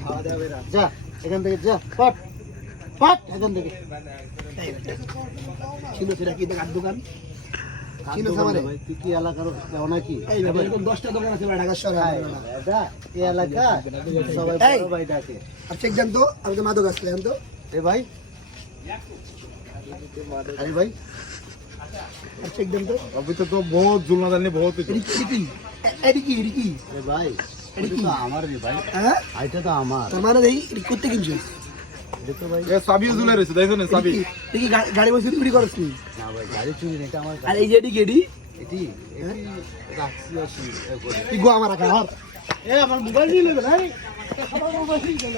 খাওয়া দাওয়া যা এখান থেকে যা পট পট এখান থেকে ছিল সেটা কি দোকান ছিল সামনে তুই কি এলাকার কেউ নাকি এই এরকম 10টা দোকান আছে ঢাকা শহরে এটা এই এলাকা সবাই বড় ভাই ডাকে আর চেক জান তো আমি তো মাদক আসলে জান তো এ ভাই আরে ভাই আর চেক দেন তো अभी तो बहुत जुल्म डालने बहुत এদিকে এ ভাই এটা তো আমার রে ভাই হ্যাঁ এটা তো আমার তোমার এই করতে কিনছো এটা তো ভাই ये सभी जुले रहे देखो ना सभी দেখি গাড়ি বসে চুরি করছ নি না ভাই গাড়ি চুরি না এটা আমার আর এই যে এডি এটি রাখছি আসি কি গো আমার রাখা এ আমার মোবাইল নিয়ে নেবে না আমার মোবাইল নিয়ে গেল